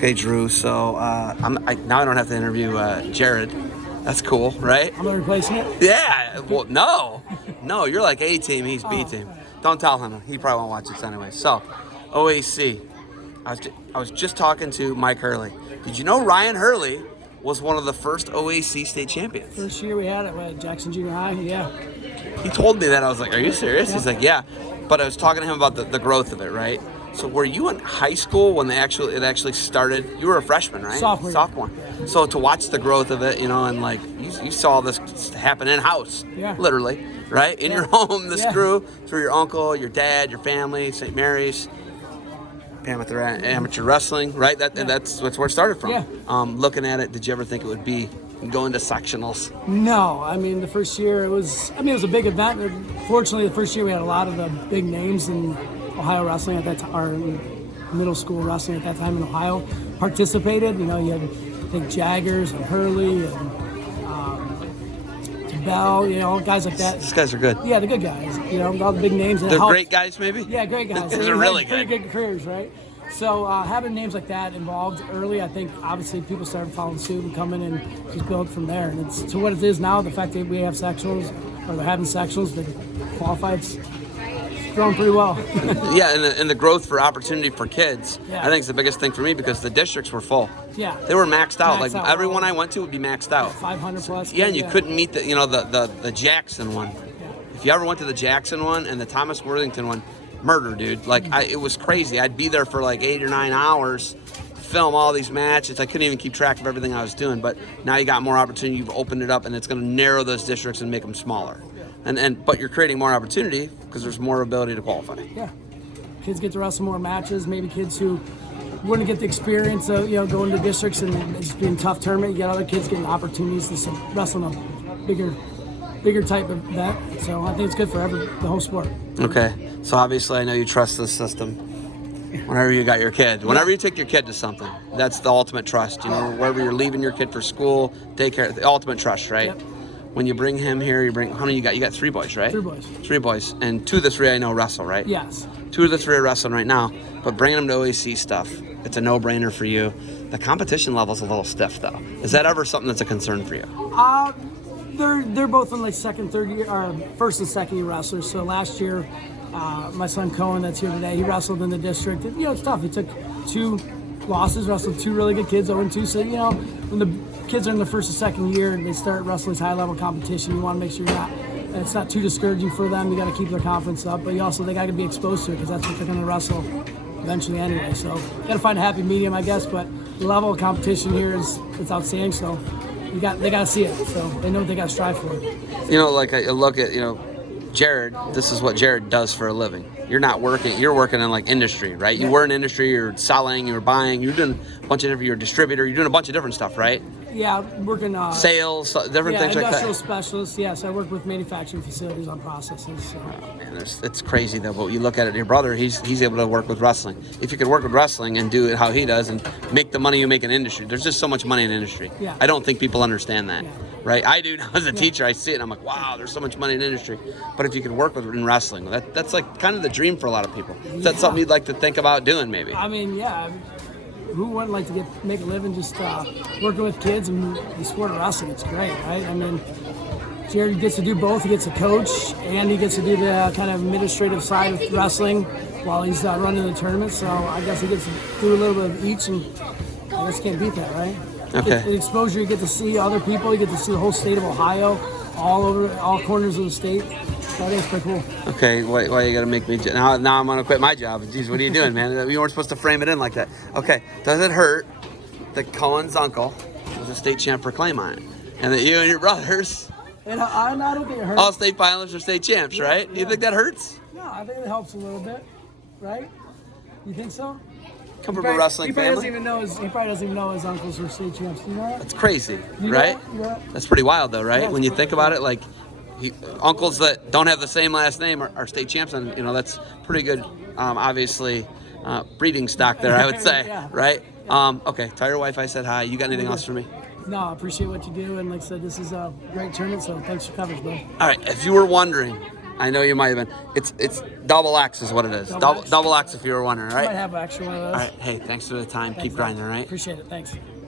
Okay, Drew. So now I don't have to interview Jared. That's cool, right? I'm not replacing it? Yeah. Well, no. You're like A team. He's B team. Don't tell him. He probably won't watch this anyway. So, OAC. I was just talking to Mike Hurley. Did you know Ryan Hurley was one of the first OAC state champions? First year we had it at Jackson Junior High. Yeah. He told me that. I was like, "Are you serious?" Yeah. He's like, "Yeah." But I was talking to him about the growth of it, right? So were you in high school when it actually started? You were a freshman, right? Sophomore. So to watch the growth of it, and like you saw this happen in house, Yeah. literally, right? In your home, this Yeah. grew through your uncle, your dad, your family, St. Mary's, amateur wrestling, right? That's where it started from. Yeah. Looking at it, did you ever think it would be going to sectionals? No, I mean the first year it was a big event. Fortunately, the first year we had a lot of the big names in Ohio wrestling at that time, or middle school wrestling at that time in Ohio participated. You had, I think, Jaggers and Hurley and Bell, guys like that. These guys are good. Yeah, the good guys. All the big names. They're great guys, maybe? Yeah, great guys. These are really pretty good careers, right? So having names like that involved early, I think obviously people started following suit and coming and just build from there. And it's to what it is now. The fact that we have sectionals, or they're having sectionals, they qualified. It's growing pretty well. Yeah, and the growth for opportunity for kids, Yeah. I think is the biggest thing for me because the districts were full. Yeah. They were maxed out. Maxed out. Everyone I went to would be maxed out. 500 plus. Yeah, and you couldn't meet the Jackson one. If you ever went to the Jackson one and the Thomas Worthington one, murder, dude. It was crazy. I'd be there for like 8 or 9 hours, film all these matches. I couldn't even keep track of everything I was doing. But now you got more opportunity. You've opened it up, and it's going to narrow those districts and make them smaller. But you're creating more opportunity because there's more ability to qualify. Yeah, kids get to wrestle more matches. Maybe kids who wouldn't get the experience of going to districts and it's being a tough tournament. You get other kids getting opportunities to wrestle in a bigger type of event. So I think it's good for the whole sport. Okay, so obviously I know you trust this system. Whenever you got your kid, whenever you take your kid to something, that's the ultimate trust. Wherever you're leaving your kid for school, daycare, the ultimate trust, right? Yep. When you bring him here, how many you got? You got 3 boys, right? 3 boys. 3 boys, and 2 of the 3 I know wrestle, right? Yes. 2 of the 3 are wrestling right now, but bringing them to OAC stuff, it's a no-brainer for you. The competition level's a little stiff, though. Is that ever something that's a concern for you? They're both in like second, third year, or first and second year wrestlers. So last year, my son Cohen, that's here today, he wrestled in the district. And, it's tough. He took 2 losses, wrestled 2 really good kids, 0-2. So when the kids are in the first and second year and they start wrestling high level competition, you want to make sure it's not too discouraging for them. You got to keep their confidence up, but they got to be exposed to it because that's what they're going to wrestle eventually anyway. So you got to find a happy medium, I guess. But the level of competition here it's outstanding. So they got to see it. So they know what they got to strive for. I look at Jared. This is what Jared does for a living. You're not working. You're working in industry, right? You were in industry. You're selling. You're buying. You're doing a bunch of different. You're a distributor. You're doing a bunch of different stuff, right? Yeah, working sales, different things like that. Industrial specialist. Yes, I work with manufacturing facilities on processes. So. Oh, man, it's crazy though. But you look at it, your brother, he's able to work with wrestling. If you could work with wrestling and do it how he does and make the money you make in industry, there's just so much money in industry. Yeah. I don't think people understand that, Yeah. right? I do now as a teacher. I see it and I'm like, wow, there's so much money in industry. But if you could work with in wrestling, that's like kind of the dream for a lot of people. Is that something you'd like to think about doing, maybe? I mean, yeah. Who wouldn't like to make a living just working with kids and the sport of wrestling? It's great, right? I mean, Jared gets to do both. He gets to coach and he gets to do the kind of administrative side of wrestling while he's running the tournament. So I guess he gets to do a little bit of each, and I guess can't beat that, right? Okay. The exposure, you get to see other people. You get to see the whole state of Ohio, all corners of the state. So I think it's pretty cool. Okay, why you gotta make me? Now I'm gonna quit my job. Jeez, what are you doing, man? You weren't supposed to frame it in like that. Okay, does it hurt that Cohen's uncle was a state champ for Claymont, and that you and your brothers, And I don't think it hurts. all state finalists are state champs, right? Yeah. You think that hurts? No, I think it helps a little bit, right? You think so? Come from a wrestling he probably family. He probably doesn't even know his uncles were state champs. You know that? That's crazy, You right? know that? That's pretty wild, though, right? Yeah, When you it's think about it, uncles that don't have the same last name are state champs, and that's pretty good. Obviously, breeding stock there, I would say, Yeah. right? Okay, tell your wife I said hi. You got anything else for me? No, I appreciate what you do, and like I said, this is a great tournament, so thanks for coverage, bro. All right, if you were wondering I know you might have been. It's double X is what it is. Double X if you were wondering, I might right? have actually one of those. All right. Hey, thanks for the time. Keep grinding, all right? Appreciate it. Thanks.